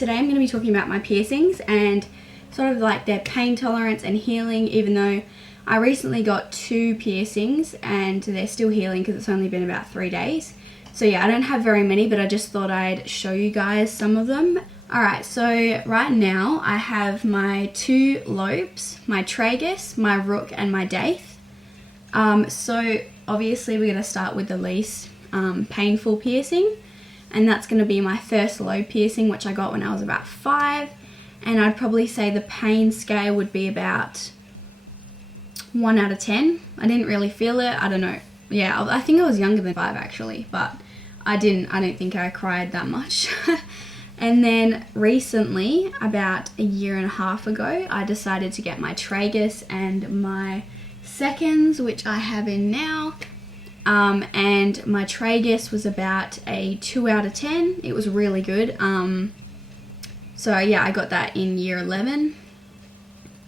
today I'm going to be talking about my piercings and sort of like their pain tolerance and healing, even though I recently got 2 piercings and they're still healing because it's only been about 3 days. So yeah, I don't have very many, but I just thought I'd show you guys some of them. Alright, so right now I have my 2 lobes, my tragus, my rook and my daith. So obviously we're going to start with the least painful piercing, and that's going to be my first lobe piercing, which I got when I was about 5, and I'd probably say the pain scale would be about 1 out of 10. I didn't really feel it. I don't know. Yeah, I think I was younger than 5 actually, but I don't think I cried that much. And then recently, about a year and a half ago, I decided to get my tragus and my seconds, which I have in now. And my tragus was about a 2 out of 10. It was really good. So yeah, I got that in year 11.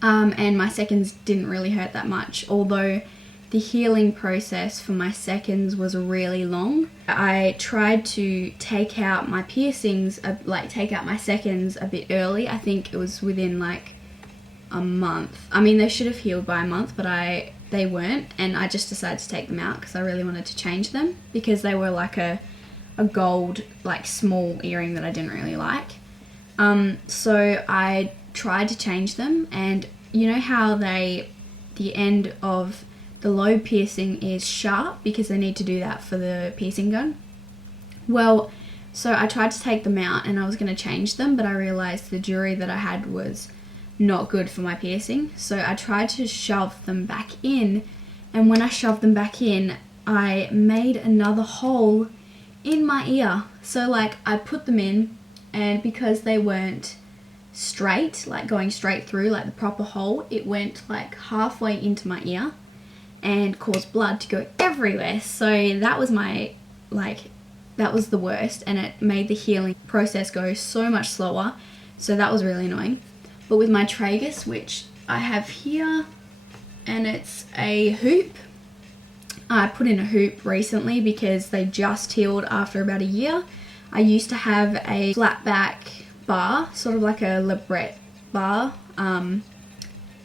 And my seconds didn't really hurt that much, although the healing process for my seconds was really long. I tried to take out my piercings, take out my seconds a bit early. I think it was within like a month. I mean, they should have healed by a month, but they weren't, and I just decided to take them out because I really wanted to change them because they were like a gold, like small earring that I didn't really like. So I tried to change them, and you know how the end of the lobe piercing is sharp because they need to do that for the piercing gun? Well, so I tried to take them out and I was going to change them, but I realized the jewelry that I had was not good for my piercing. So I tried to shove them back in, and when I shoved them back in, I made another hole in my ear. So like I put them in, and because they weren't straight, like going straight through like the proper hole, it went like halfway into my ear and caused blood to go everywhere. So that was that was the worst, and it made the healing process go so much slower. So that was really annoying. But with my tragus, which I have here, and it's a hoop. I put in a hoop recently because they just healed after about a year. I used to have a flat back bar, sort of like a labret bar.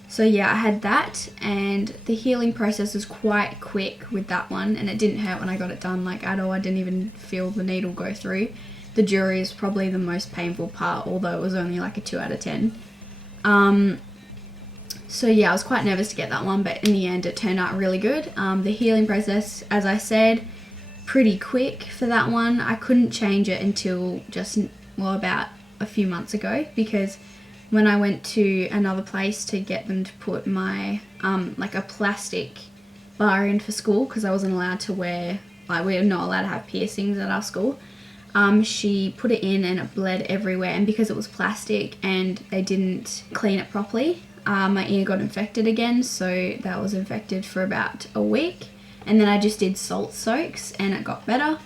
So yeah, I had that, and the healing process was quite quick with that one, and it didn't hurt when I got it done like at all. I didn't even feel the needle go through. The jewelry is probably the most painful part, although it was only like a 2 out of 10. So yeah, I was quite nervous to get that one, but in the end it turned out really good. The healing process, as I said, pretty quick for that one. I couldn't change it until about a few months ago, because when I went to another place to get them to put my like a plastic bar in for school, because I wasn't allowed to wear, we're not allowed to have piercings at our school. She put it in and it bled everywhere, and because it was plastic and they didn't clean it properly, my ear got infected again. So that was infected for about a week, and then I just did salt soaks and it got better.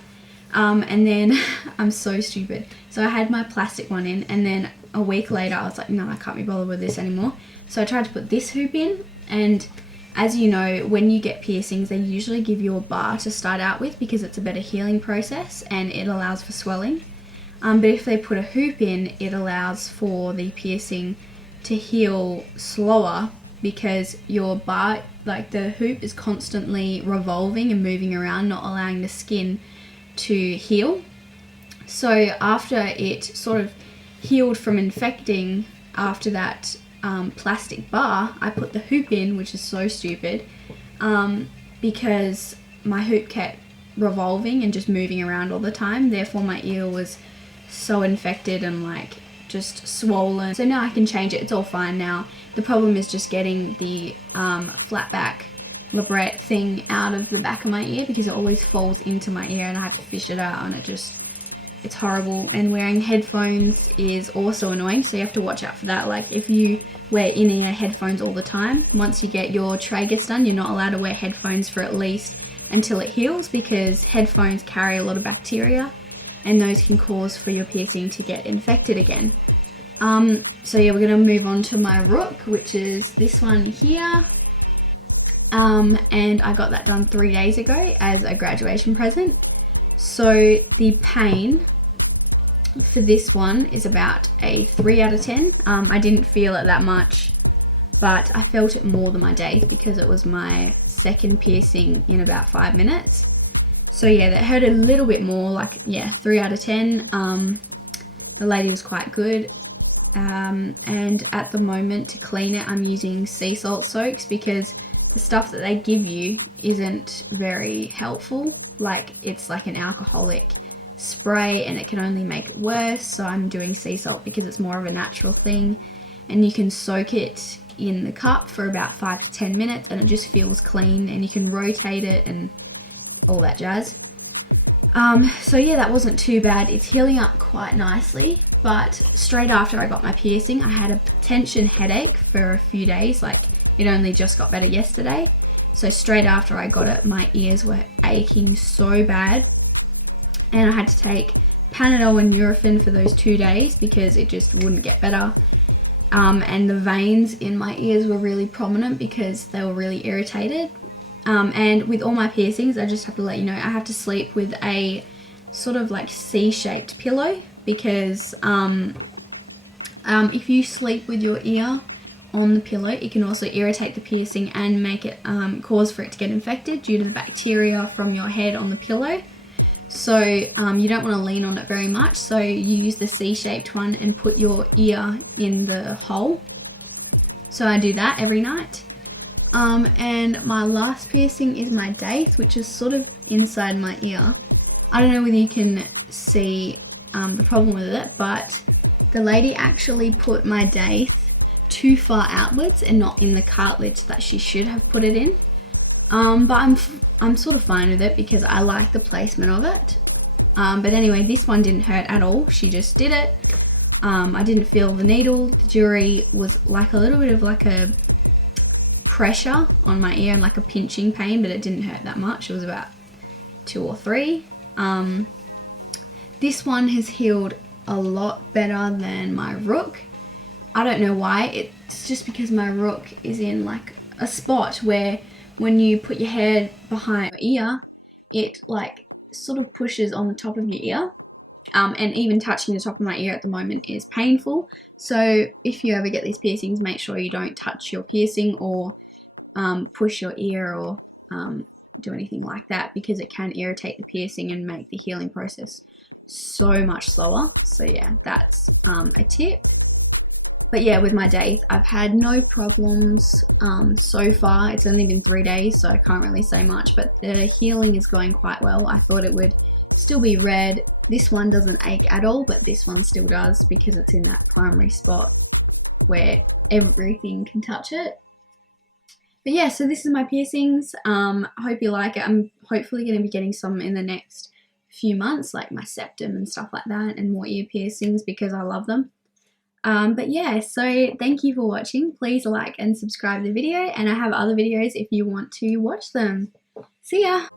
And then I'm so stupid. So I had my plastic one in, and then a week later I was like, no, I can't be bothered with this anymore. So I tried to put this hoop in, and as you know, when you get piercings, they usually give you a bar to start out with because it's a better healing process and it allows for swelling. But if they put a hoop in, it allows for the piercing to heal slower because your bar, like the hoop, is constantly revolving and moving around, not allowing the skin to heal. So after it sort of healed from infecting after that plastic bar, I put the hoop in, which is so stupid, because my hoop kept revolving and just moving around all the time. Therefore my ear was so infected and like just swollen. So now I can change it. It's all fine now. The problem is just getting the flat back labret thing out of the back of my ear, because it always falls into my ear and I have to fish it out, and it's horrible. And wearing headphones is also annoying, so you have to watch out for that. Like if you wear in-ear headphones all the time, once you get your tragus done, you're not allowed to wear headphones for at least until it heals, because headphones carry a lot of bacteria and those can cause for your piercing to get infected again. So yeah, we're going to move on to my rook, which is this one here. And I got that done 3 days ago as a graduation present. So the pain for this one is about a 3 out of 10. I didn't feel it that much, but I felt it more than my day because it was my second piercing in about 5 minutes. So yeah, that hurt a little bit more, like, yeah, 3 out of 10. The lady was quite good. And at the moment, to clean it, I'm using sea salt soaks because the stuff that they give you isn't very helpful. Like, it's like an alcoholic spray and it can only make it worse. So I'm doing sea salt because it's more of a natural thing, and you can soak it in the cup for about 5 to 10 minutes and it just feels clean, and you can rotate it and all that jazz. So yeah, that wasn't too bad. It's healing up quite nicely, but straight after I got my piercing, I had a tension headache for a few days. Like, it only just got better yesterday. So straight after I got it, my ears were aching so bad, and I had to take Panadol and Nurofen for those 2 days because it just wouldn't get better. And the veins in my ears were really prominent because they were really irritated. And with all my piercings, I just have to let you know, I have to sleep with a sort of like C-shaped pillow because if you sleep with your ear on the pillow, it can also irritate the piercing and make it cause for it to get infected due to the bacteria from your head on the pillow. So you don't want to lean on it very much, so you use the C-shaped one and put your ear in the hole. So I do that every night. And my last piercing is my daith, which is sort of inside my ear. I don't know whether you can see the problem with it, but the lady actually put my daith too far outwards and not in the cartilage that she should have put it in. But I'm sort of fine with it because I like the placement of it. But anyway, this one didn't hurt at all. She just did it. I didn't feel the needle. The jewelry was like a little bit of like a pressure on my ear and like a pinching pain, but it didn't hurt that much. It was about 2 or 3. This one has healed a lot better than my rook. I don't know why. It's just because my rook is in like a spot where when you put your head behind your ear, it like sort of pushes on the top of your ear. And even touching the top of my ear at the moment is painful. So if you ever get these piercings, make sure you don't touch your piercing or push your ear or do anything like that, because it can irritate the piercing and make the healing process so much slower. So yeah, that's a tip. But yeah, with my daith, I've had no problems so far. It's only been 3 days, so I can't really say much, but the healing is going quite well. I thought it would still be red. This one doesn't ache at all, but this one still does because it's in that primary spot where everything can touch it. But yeah, so this is my piercings. I hope you like it. I'm hopefully going to be getting some in the next few months, like my septum and stuff like that, and more ear piercings because I love them. But yeah, so thank you for watching. Please like and subscribe the video, and I have other videos if you want to watch them. See ya!